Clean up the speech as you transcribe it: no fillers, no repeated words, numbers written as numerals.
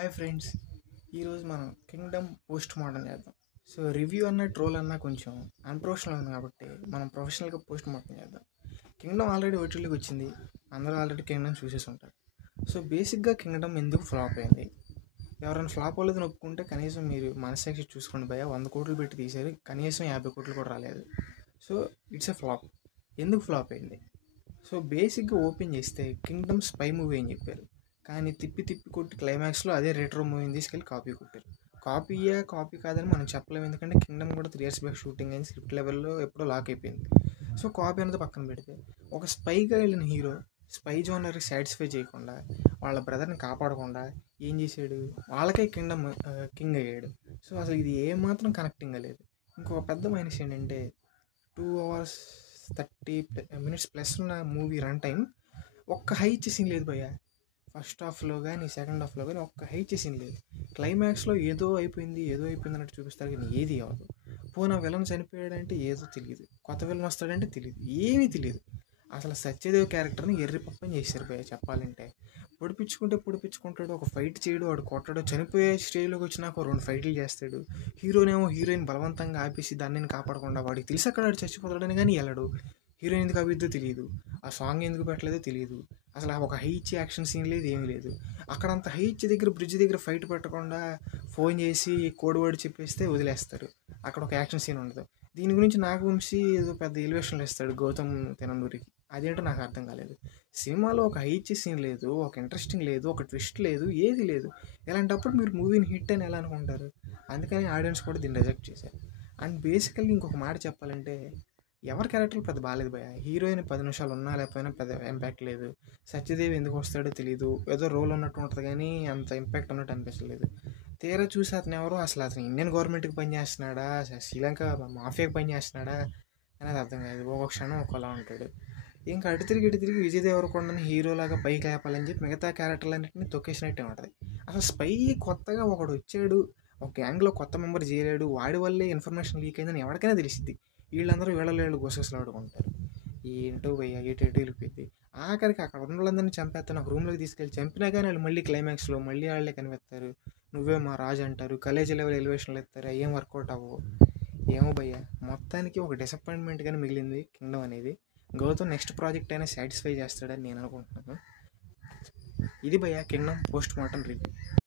Hi friends, ఈరోజు మనం Kingdom post mortem చేద్దాం. సో రివ్యూ అన్న ట్రోల్ అన్న కొంచెం అన్ప్రొఫెషనల్ ఉంది కాబట్టి మనం ప్రొఫెషనల్గా పోస్ట్ మార్టం చేద్దాం. కింగ్డమ్ ఆల్రెడీ ఓటీటీకి వచ్చింది, అందరూ ఆల్రెడీ కింగ్డమ్ చూసేసి ఉంటారు. సో బేసిక్గా కింగ్డమ్ ఎందుకు ఫ్లాప్ అయింది? ఎవరైనా ఫ్లాప్ అవ్వలేదని ఒప్పుకుంటే కనీసం మీరు మనస్సాక్షి చూసుకోండి భయ్యా. 100 కోట్లు పెట్టి తీశారు, కనీసం 50 కోట్లు కూడా రాలేదు. So it's a flop. ఎందుకు ఫ్లాప్ అయింది? సో బేసిక్గా ఓపెన్ చేస్తే కింగ్డమ్ స్పై మూవీ అని చెప్పారు, కానీ తిప్పి కొట్టి క్లైమాక్స్లో అదే రెట్రో మూవీని తీసుకెళ్ళి కాపీ కొట్టారు. కాపీ కాదని మనం చెప్పలేము, ఎందుకంటే కింగ్డమ్ కూడా 3 years బ్యాక్ షూటింగ్ అయింది, స్క్రిప్ట్ లెవెల్లో ఎప్పుడో లాక్ అయిపోయింది. సో కాపీ అనేది పక్కన పెడితే ఒక స్పైగా వెళ్ళిన హీరో స్పై జోనర్కి సాటిస్ఫై చేయకుండా, వాళ్ళ బ్రదర్ని కాపాడకుండా ఏం చేశాడు? వాళ్ళకే కింగ్డమ్ కింగ్ అయ్యాడు. సో అసలు ఇది ఏమాత్రం కనెక్టింగ్ లేదు. ఇంకొక పెద్ద మైనస్ ఏంటంటే 2 hours 30 minutes ప్లస్ ఉన్న మూవీ రన్ టైం ఒక్క హై ఇచ్చేసింది లేదు భయ్య. ఫస్ట్ హాఫ్లో కానీ సెకండ్ హాఫ్లో కానీ ఒక్క హై చేసింది లేదు. క్లైమాక్స్లో ఏదో అయిపోయింది అన్నట్టు చూపిస్తారు, కానీ ఏది అవ్వదు. పోనా విలన్ చనిపోయాడంటే ఏదో తెలియదు, కొత్త విలన్ వస్తాడంటే తెలియదు, ఏమీ తెలియదు. అసలు సత్యదేవ్ క్యారెక్టర్ని ఎర్రిపప్పని చేశారు భయ్య. చెప్పాలంటే పొడిపించుకుంటాడు, ఒక ఫైట్ చేయడు, వాడు కొట్టడు, చనిపోయే స్టేజ్లోకి వచ్చినాక 2 ఫైట్లు చేస్తాడు. హీరోయిన్ బలవంతంగా ఆపేసి దాన్ని కాపాడకుండా, వాడికి తెలిసి అక్కడ చచ్చిపోతాడని కానీ వెళ్ళడు. హీరోయిన్ ఎందుకు ఆపిద్దో తెలియదు, ఆ సాంగ్ ఎందుకు పెట్టలేదో తెలియదు. అసలు ఒక హై ఇచ్చే యాక్షన్ సీన్ లేదు, ఏమీ లేదు. అక్కడ అంత హై ఇచ్చే దగ్గర బ్రిడ్జ్ దగ్గర ఫైట్ పెట్టకుండా ఫోన్ చేసి కోడ్ వర్డ్ చెప్పేస్తే వదిలేస్తారు, అక్కడ ఒక యాక్షన్ సీన్ ఉండదు. దీని గురించి నాకు వంశీ ఏదో పెద్ద ఎలివేషన్లు ఇస్తాడు గౌతమ్ తినందూరికి, అదేంటో నాకు అర్థం కాలేదు. సినిమాలో ఒక హై ఇచ్చే సీన్ లేదు, ఒక ఇంట్రెస్టింగ్ లేదు, ఒక ట్విస్ట్ లేదు, ఏది లేదు. ఇలాంటప్పుడు మీరు మూవీని హిట్ అని ఎలా అనుకుంటారు? అందుకని ఆడియన్స్ కూడా దీన్ని రిజెక్ట్ చేశారు. అండ్ బేసికల్లీ ఇంకొక మాట చెప్పాలంటే, ఎవరి క్యారెక్టర్ పెద్ద బాగాలేదు భయ. హీరోయిన్ 10 నిమిషాలు ఉన్నా లేకపోయినా పెద్ద ఇంపాక్ట్ లేదు. సత్యదేవ్ ఎందుకు వస్తాడో తెలియదు, ఏదో రోల్ ఉన్నట్టు ఉంటుంది కానీ అంత ఇంపాక్ట్ ఉన్నట్టు అనిపించలేదు. తీరా చూసి అతను ఎవరో, అసలు ఇండియన్ గవర్నమెంట్కి పనిచేస్తున్నాడా, శ్రీలంక మాఫియాకి పనిచేస్తున్నాడా అనేది అర్థం కాదు. ఒక క్షణం ఒకలా ఉంటాడు. ఇంకా అటు తిరిగి విజయ్ దేవరకొండని హీరోలాగా పైకి లేపాలని చెప్పి మిగతా క్యారెక్టర్లన్నింటినీ తొక్కేసినట్టే ఉంటుంది. అసలు స్పై కొత్తగా ఒకడు వచ్చాడు, ఒక గ్యాంగ్లో కొత్త మెంబర్ చేరాడు, వాడి వల్లే ఇన్ఫర్మేషన్ లీక్ అయిందని ఎవరికైనా తెలిసింది. వీళ్ళందరూ వీళ్ళు గుసగుసలాడుకుంటారు. ఏంటో భయ్య, ఏటో వెళ్ళిపోయింది. ఆఖరికి అక్కడ ఉన్న వాళ్ళందరినీ చంపేస్తాను, ఒక రూమ్లోకి తీసుకెళ్ళి చంపినా కానీ వాళ్ళు మళ్ళీ క్లైమాక్స్లో మళ్ళీ వాళ్ళే కనిపిస్తారు. నువ్వే మా రాజు అంటారు, కాలేజీ లెవెల్ ఎలివేషన్లు ఇస్తారు, ఏం వర్కౌట్ అవ్వవు. ఏమో భయ్య, మొత్తానికి ఒక డిసప్పాయింట్మెంట్గానే మిగిలింది కింగ్డమ్ అనేది. గౌతమ్ నెక్స్ట్ ప్రాజెక్ట్ అయినా సాటిస్ఫై చేస్తాడని నేను అనుకుంటున్నాను. ఇది భయ్య కింగ్డమ్ పోస్ట్ మార్టం రివ్యూ.